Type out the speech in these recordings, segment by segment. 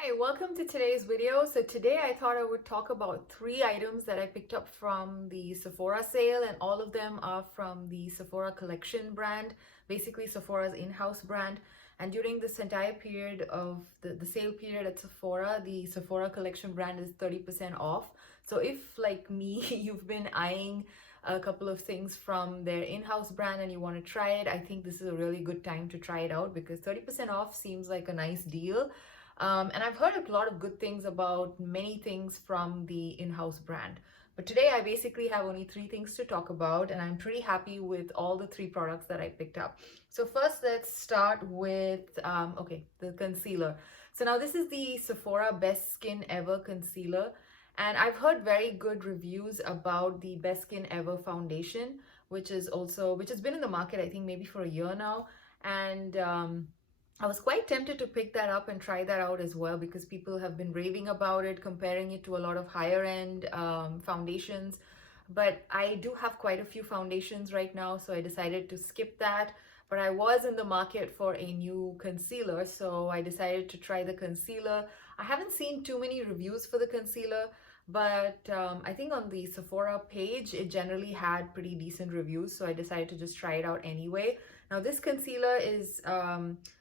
Hi, welcome to today's video. So today I thought I would talk about 3 items that I picked up from the Sephora sale, and all of them are from the Sephora collection brand, basically Sephora's in-house brand. And during this entire period of the sale period at Sephora, the Sephora collection brand is 30% off. So if, like me, you've been eyeing a couple of things from their in-house brand and you want to try it, I think this is a really good time to try it out because 30% off seems like a nice deal. And I've heard a lot of good things about many things from the in-house brand. But today I basically have only 3 things to talk about, and I'm pretty happy with all the 3 products that I picked up. So first, let's start with, the concealer. So now this is the Sephora Best Skin Ever Concealer. And I've heard very good reviews about the Best Skin Ever foundation, which has been in the market, I think maybe for a year now. And I was quite tempted to pick that up and try that out as well because people have been raving about it, comparing it to a lot of higher end foundations. But I do have quite a few foundations right now, so I decided to skip that. But I was in the market for a new concealer, so I decided to try the concealer. I haven't seen too many reviews for the concealer, but I think on the Sephora page, it generally had pretty decent reviews, so I decided to just try it out anyway. Now, this concealer is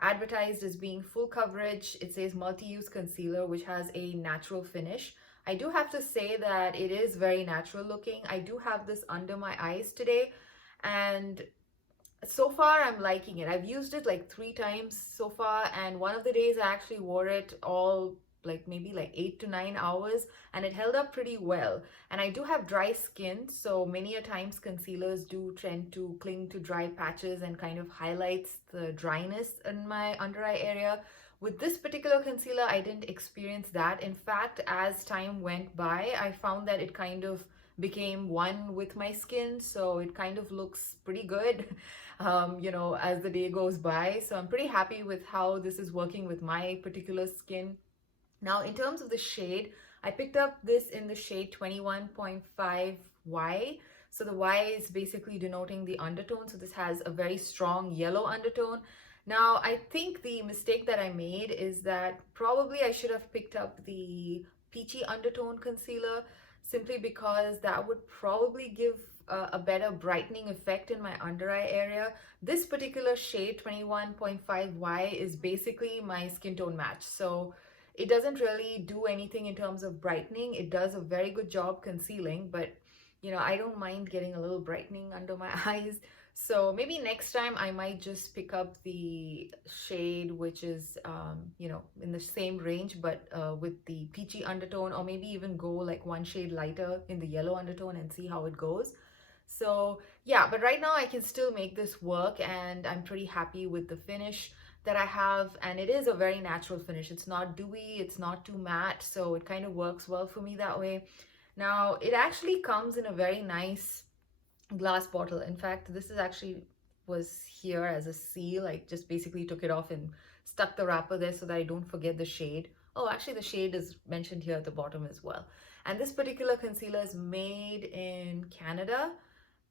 advertised as being full coverage. It says multi-use concealer, which has a natural finish. I do have to say that it is very natural looking. I do have this under my eyes today, and so far I'm liking it. I've used it like 3 times so far, and one of the days I actually wore it all maybe 8 to 9 hours, and it held up pretty well. And I do have dry skin, so many a times concealers do tend to cling to dry patches and kind of highlights the dryness in my under eye area. With this particular concealer, I didn't experience that. In fact, as time went by, I found that it kind of became one with my skin, so it kind of looks pretty good as the day goes by. So I'm pretty happy with how this is working with my particular skin. Now, in terms of the shade, I picked up this in the shade 21.5Y. So the Y is basically denoting the undertone. So this has a very strong yellow undertone. Now, I think the mistake that I made is that probably I should have picked up the peachy undertone concealer, simply because that would probably give a better brightening effect in my under eye area. This particular shade 21.5Y is basically my skin tone match. So it doesn't really do anything in terms of brightening. It does a very good job concealing, but I don't mind getting a little brightening under my eyes. So maybe next time I might just pick up the shade which is in the same range, but with the peachy undertone, or maybe even go like one shade lighter in the yellow undertone and see how it goes. So yeah, but right now I can still make this work, and I'm pretty happy with the finish that I have, and it is a very natural finish. It's not dewy, it's not too matte, so it kind of works well for me that way. Now, it actually comes in a very nice glass bottle. In fact, this is actually was here as a seal. I just basically took it off and stuck the wrapper there so that I don't forget the shade. Oh, actually the shade is mentioned here at the bottom as well. And this particular concealer is made in Canada,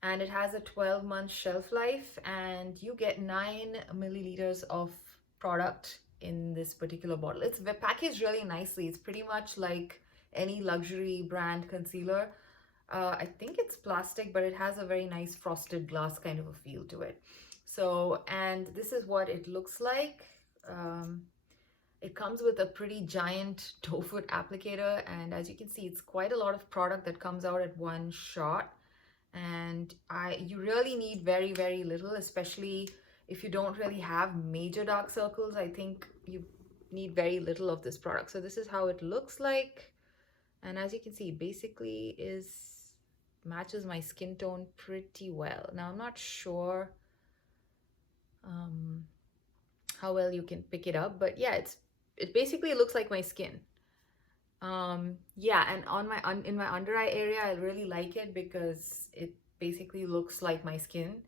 and it has a 12-month shelf life, and you get 9 milliliters of product in this particular bottle. It's packaged really nicely. It's pretty much like any luxury brand concealer. I think it's plastic, but it has a very nice frosted glass kind of a feel to it. So, and this is what it looks like. It comes with a pretty giant doe foot applicator, and as you can see, it's quite a lot of product that comes out at one shot. And you really need very, very little, especially if you don't really have major dark circles. I think you need very little of this product. So this is how it looks like, and as you can see, it basically matches my skin tone pretty well. Now, I'm not sure how well you can pick it up, but yeah, it basically looks like my skin. Yeah, and in my under eye area, I really like it because it basically looks like my skin.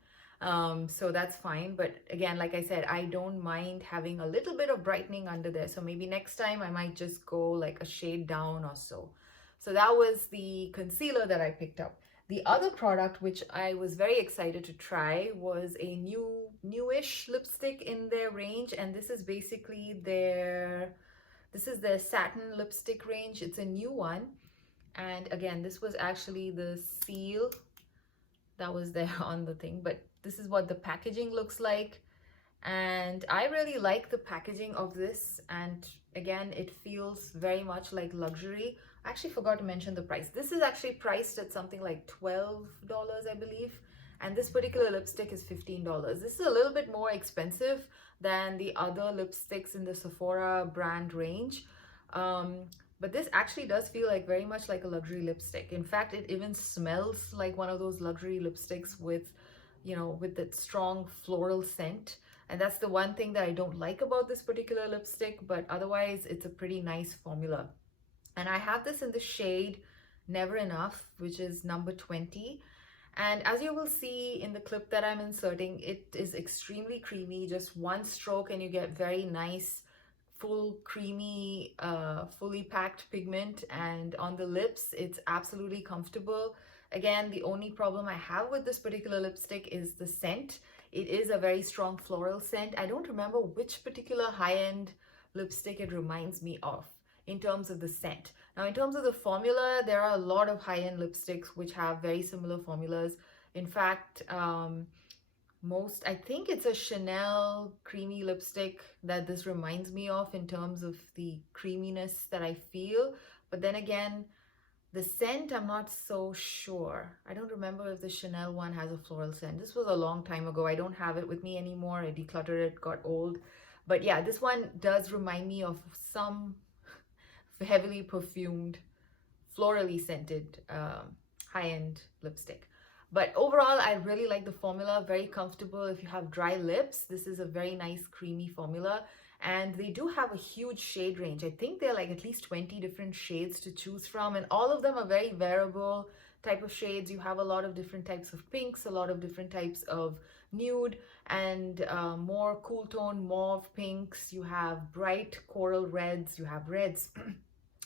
So that's fine. But again, like I said, I don't mind having a little bit of brightening under there. So maybe next time I might just go like a shade down or so. So that was the concealer that I picked up. The other product, which I was very excited to try, was a newish lipstick in their range, and this is basically their This is the satin lipstick range. It's a new one. And again, this was actually the seal that was there on the thing, but this is what the packaging looks like. And I really like the packaging of this, and again, it feels very much like luxury. I actually forgot to mention the price. This is actually priced at something like $12, I believe, and this particular lipstick is $15. This is a little bit more expensive than the other lipsticks in the Sephora brand range, but this actually does feel like very much like a luxury lipstick. In fact, it even smells like one of those luxury lipsticks with, you know, with that strong floral scent. And that's the one thing that I don't like about this particular lipstick, but otherwise it's a pretty nice formula. And I have this in the shade Never Enough, which is number 20. And as you will see in the clip that I'm inserting, it is extremely creamy. Just one stroke and you get very nice, full, creamy, fully packed pigment. And on the lips, it's absolutely comfortable. Again, the only problem I have with this particular lipstick is the scent. It is a very strong floral scent. I don't remember which particular high-end lipstick it reminds me of in terms of the scent. Now, in terms of the formula, there are a lot of high-end lipsticks which have very similar formulas. In fact, I think it's a Chanel creamy lipstick that this reminds me of in terms of the creaminess that I feel. But then again, the scent, I'm not so sure. I don't remember if the Chanel one has a floral scent. This was a long time ago. I don't have it with me anymore. I decluttered it, got old. But yeah, this one does remind me of some heavily perfumed, florally scented high-end lipstick. But overall, I really like the formula. Very comfortable if you have dry lips. This is a very nice creamy formula. And they do have a huge shade range. I think they're like at least 20 different shades to choose from, and all of them are very variable type of shades. You have a lot of different types of pinks, a lot of different types of nude, and more cool tone mauve pinks. You have bright coral reds, you have reds.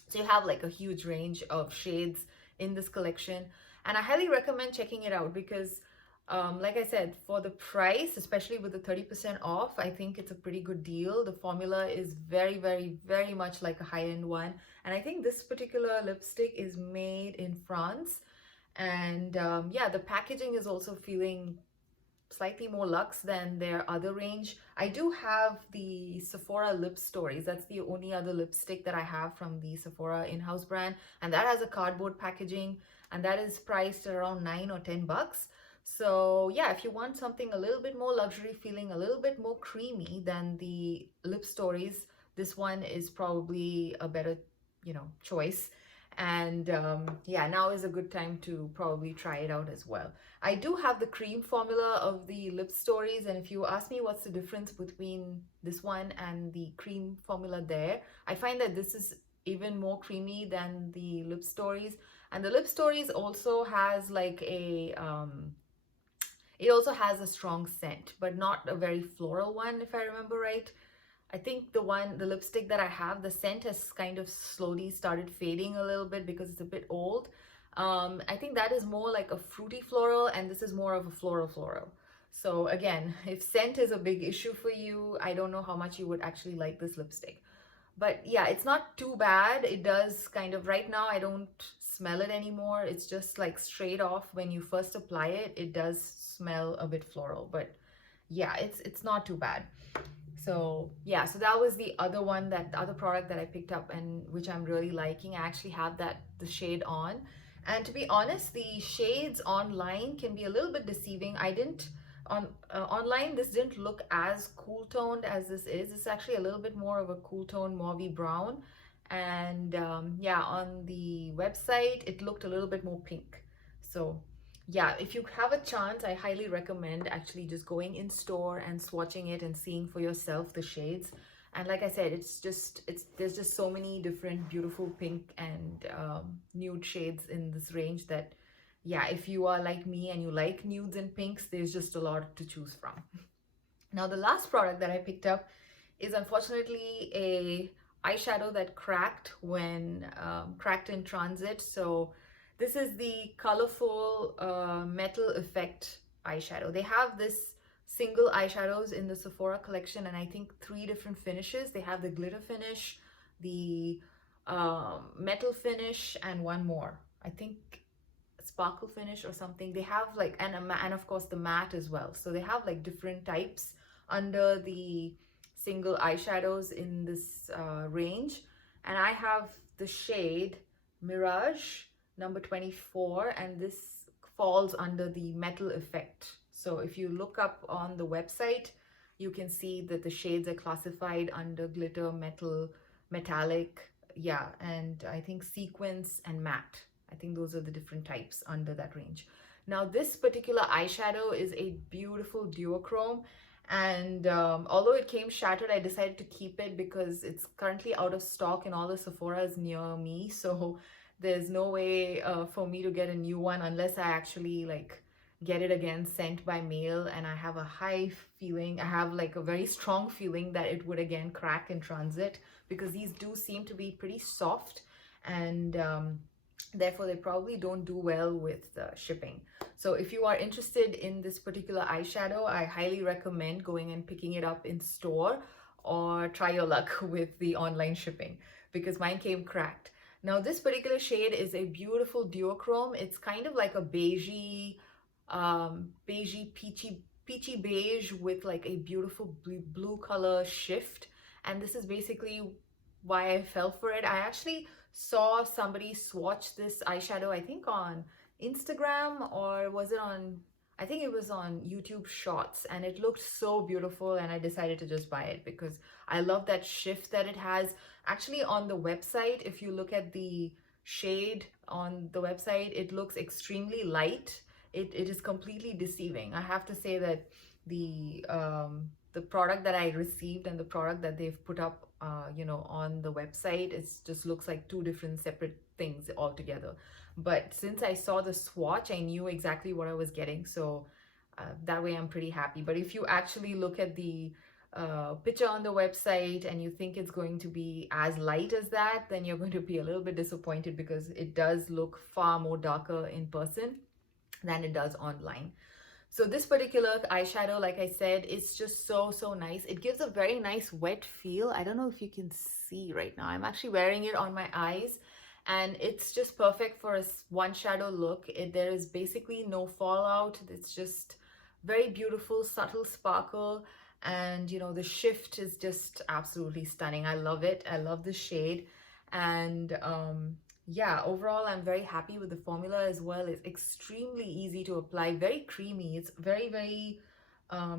So you have like a huge range of shades in this collection, and I highly recommend checking it out because like I said, for the price, especially with the 30% off, I think it's a pretty good deal. The formula is very, very, very much like a high-end one. And I think this particular lipstick is made in France. And yeah, the packaging is also feeling slightly more luxe than their other range. I do have the Sephora Lip Stories. That's the only other lipstick that I have from the Sephora in-house brand. And that has a cardboard packaging. And that is priced around $9 or $10. So yeah, if you want something a little bit more luxury feeling, a little bit more creamy than the Lip Stories, this one is probably a better, you know, choice. And yeah, now is a good time to probably try it out as well. I do have the cream formula of the Lip Stories, and if you ask me what's the difference between this one and the cream formula there, I find that this is even more creamy than the Lip Stories. And the Lip Stories also has like a it also has a strong scent, but not a very floral one, if I remember right. I think the lipstick that I have, the scent has kind of slowly started fading a little bit because it's a bit old. I think that is more like a fruity floral, and this is more of a floral. So again, if scent is a big issue for you, I don't know how much you would actually like this lipstick. But yeah, it's not too bad. It does kind of, right now I don't smell it anymore. It's just like straight off when you first apply it, it does smell a bit floral, but yeah, it's not too bad. So yeah, so that was the other one, that the other product that I picked up and which I'm really liking. I actually have the shade on, and to be honest, the shades online can be a little bit deceiving. I didn't online, this didn't look as cool toned as this is. It's actually a little bit more of a cool tone mauvey brown, and yeah, on the website it looked a little bit more pink. So yeah, if you have a chance, I highly recommend actually just going in store and swatching it and seeing for yourself the shades. And like I said, there's just so many different beautiful pink and nude shades in this range that yeah, if you are like me and you like nudes and pinks, there's just a lot to choose from. Now, the last product that I picked up is unfortunately a eyeshadow that cracked when cracked in transit. So this is the colorful metal effect eyeshadow. They have this single eyeshadows in the Sephora collection, and I think 3 different finishes. They have the glitter finish, the metal finish, and one more. I think sparkle finish or something. They have like, and of course the matte as well. So they have like different types under the single eyeshadows in this range. And I have the shade Mirage number 24, and this falls under the metal effect. So if you look up on the website, you can see that the shades are classified under glitter, metal, metallic, yeah, and I think sequence and matte. I think those are the different types under that range. Now this particular eyeshadow is a beautiful duochrome, and although it came shattered, I decided to keep it because it's currently out of stock in all the Sephoras near me. So there's no way for me to get a new one unless I actually like get it again sent by mail, and I have a high feeling, I have like a very strong feeling that it would again crack in transit, because these do seem to be pretty soft, and therefore they probably don't do well with shipping. So if you are interested in this particular eyeshadow, I highly recommend going and picking it up in store, or try your luck with the online shipping, because mine came cracked. Now this particular shade is a beautiful duochrome. It's kind of like a beigey, peachy beige with like a beautiful blue color shift. And this is basically why I fell for it. I actually saw somebody swatch this eyeshadow, I think on Instagram, or was it on, I think it was on YouTube Shorts, and it looked so beautiful, and I decided to just buy it because I love that shift that it has. Actually on the website, if you look at the shade on the website, it looks extremely light. It is completely deceiving. I have to say that the product that I received and the product that they've put up on the website, it just looks like two different separate things altogether. But since I saw the swatch, I knew exactly what I was getting, so that way I'm pretty happy. But if you actually look at the picture on the website and you think it's going to be as light as that, then you're going to be a little bit disappointed, because it does look far more darker in person than it does online. So this particular eyeshadow, like I said, it's just so nice. It gives a very nice wet feel. I don't know if you can see right now. I'm actually wearing it on my eyes, and it's just perfect for a one shadow look. There is basically no fallout. It's just very beautiful, subtle sparkle, and the shift is just absolutely stunning. I love it. I love the shade, and yeah, overall I'm very happy with the formula as well. It's extremely easy to apply, very creamy. It's very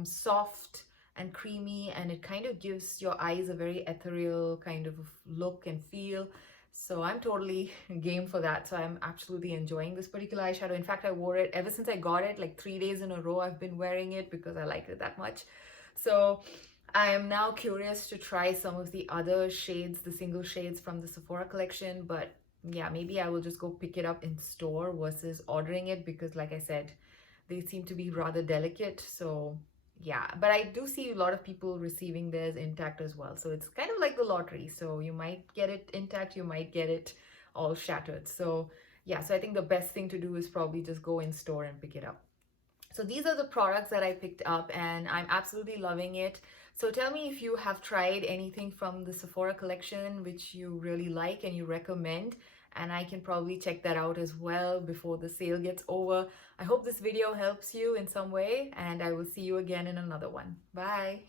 soft and creamy, and it kind of gives your eyes a very ethereal kind of look and feel. So I'm totally game for that. So I'm absolutely enjoying this particular eyeshadow. In fact, I wore it ever since I got it, like 3 days in a row I've been wearing it because I like it that much. So I am now curious to try some of the other shades, the single shades from the Sephora collection, but yeah, maybe I will just go pick it up in store versus ordering it, because like I said, they seem to be rather delicate. So yeah, but I do see a lot of people receiving theirs intact as well. So it's kind of like the lottery. So you might get it intact, you might get it all shattered. So yeah, so I think the best thing to do is probably just go in store and pick it up. So these are the products that I picked up, and I'm absolutely loving it. So tell me if you have tried anything from the Sephora collection which you really like and you recommend, and I can probably check that out as well before the sale gets over. I hope this video helps you in some way, and I will see you again in another one. Bye.